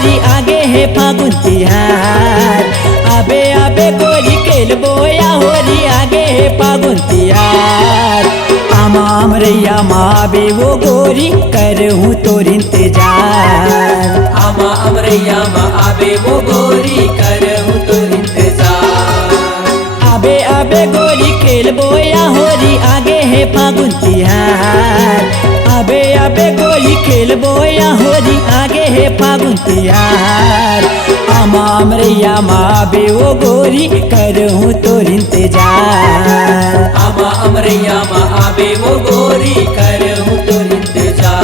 होरी आगे है फागुन तिहार। आबे आबे गोरी खेलबो या होरी आगे है फागुन तिहार। आमा अमरैया माबे वो गोरी करहूँ तोर इंतजार। आमा अमरैया मा आबे वो गोरी करहूँ तोर इंतजार। आबे आबे गोरी खेलबो या होरी आगे है फागुन तिहार। आबे आबे गोरी खेलबो या होरी आगे है फागुन तिहार। आमा अमरैया माबे वो गोरी करहूँ तोर इंतजार। आमा अमरैया मा आबे वो गोरी करहूँ तोर इंतजार।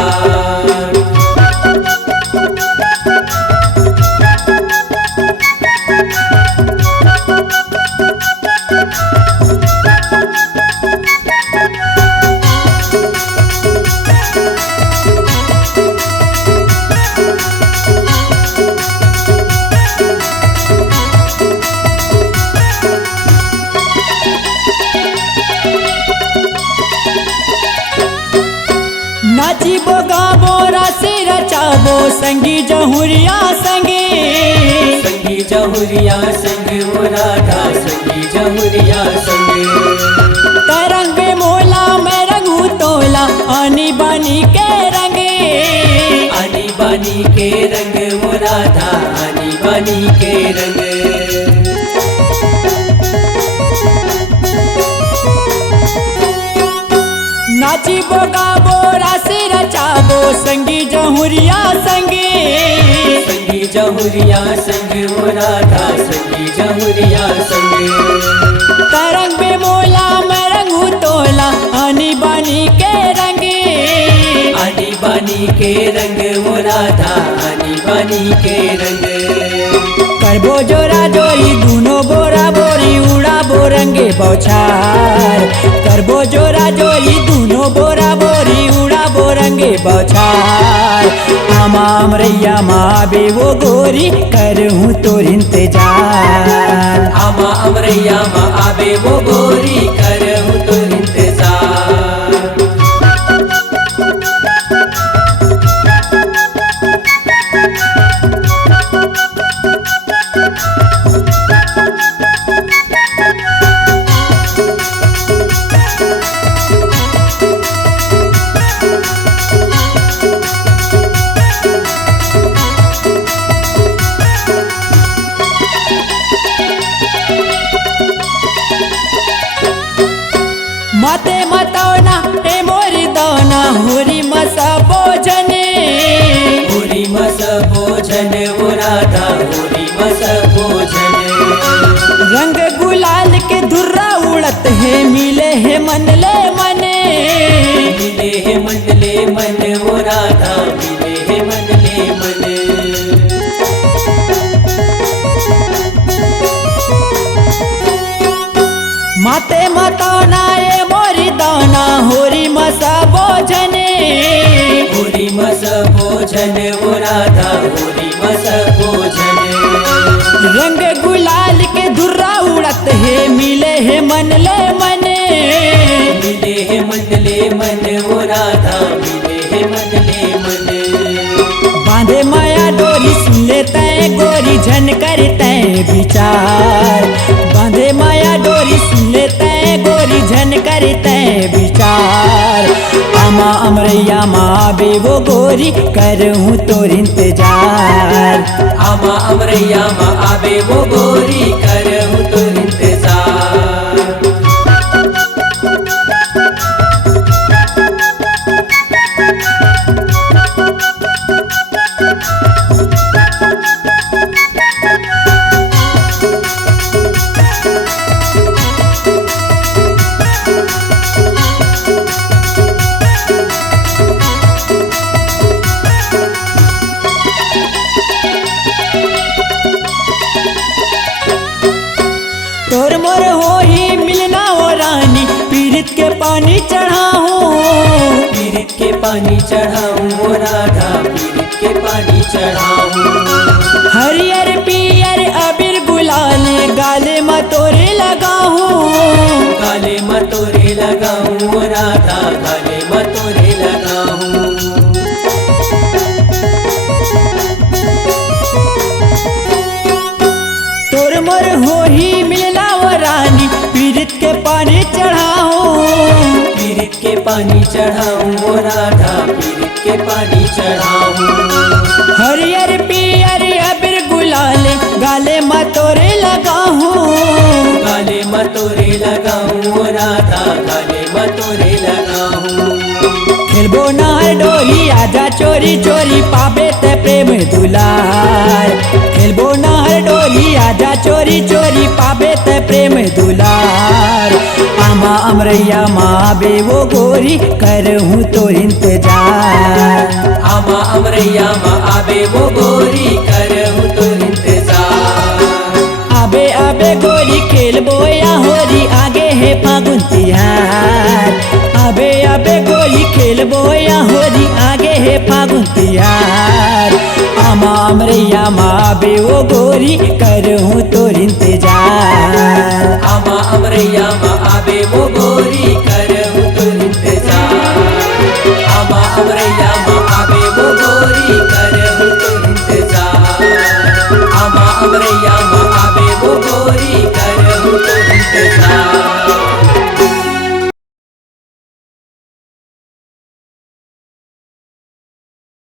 नाचिबो गाबो रासे रचाबो संगी जहुरिया संगे। संगी जहुरिया संग वो राधा संगी जहुरिया संग। तरंग में मोला मैं रंगू तोला आनी बानी के रंगे। आनी बानी के रंग वो राधा आनी बानी के रंग। नाचिबो गाबो रासे रचाबो संगी जहुरिया संगे। संगी जहुरिया संग वो राधा संगी जहुरिया संग। तरंग में मोला मैं रंगू तोला आनी बानी के रंगे। आनी बानी के रंग वो राधा आनी बानी के रंग। करबो जोरा जोरी दूनो बोरा बोरी उड़ा बोरंगे बौछार। करबो जोरा जोरी दूनो बोरा बोरी उड़ा बोरंगे बौछार। आमा अमरैया माबे वो गोरी करहूँ तोर इंतजार। आमा अमरैया मा आबे वो गोरी करहूँ तोर इंतजार। माते मतौना ए मोरी दौना होरी मसा भोजने। होरी मस भोजन वो राधा होरी मस भोजन। रंग गुलाल के धुर्रा उड़त है मिले है मनले मने। मिले है मनले मन वो राधा मिले है मनले मन। माते मतौना ए मोरी दौना होरी मसा भोजने। होरी मस भोजन वो राधा होरी मस भोजन। रंग गुलाल के धुर्रा उड़त है मिले है मनले मने। मिले है मनले मन वो राधा मिले है मनले मन। बांधे माया डोरी सुन लेते गोरी झन करते विचार। बांधे माया डोरी सुन लेते गोरी झन करते विचार। आमा अमरैया माबे वो गोरी करहूँ तोर इंतजार। आमा अमरैया मा आबे वो गोरी करहूँ तोर इंतजार। तोर मोर हो ही मिलना हो रानी पीरित के पानी चढ़ाऊं। पीरित के पानी चढ़ाऊं वो राधा पीरित के पानी चढ़ाऊं। हरियर पियर अबीर गुलाल गाले में तोरे लगाऊं। गाले में तोरे लगाऊं वो राधा गाले में तोरे लगाऊं। तोर मोर हो ही मिलना वो रानी पीरित के पानी चढ़ाऊं पीरित के पानी चढ़ाऊं ओ राधा पीरित के पानी चढ़ाऊं हरियर पियर अबीर गुलाले गाले मतोरे लगाऊं गाले मतोरे लगाऊं ओ राधा गाले मतोरे लगाऊं खेलबो नार डोरी आजा चोरी चोरी पाबे ते प्रेम दुलार खेलबो नार डोरी आजा चोरी चोरी पाबे ते प्रेम दुलार आमा अमरैया माँ बे वो गोरी करहूँ तो इंतजार आमा अमरैया माँ आबे वो गोरी करहूँ तो इंतजार आबे आबे गोरी खेलबो या होरी आगे है फागुन तिहार आबे आबे गोरी खेलबो या होरी आगे है फागुन तिहार आमा अमरैया माँ बे वो गोरी करहूँ तो इंतजार आमा अमरैया माँ आबे वो गोरी करहूँ तो इंतजार आमा अमरैया माँ आबे वो गोरी करहूँ तो इंतजार आमा अमरैया माँ आबे वो गोरी कर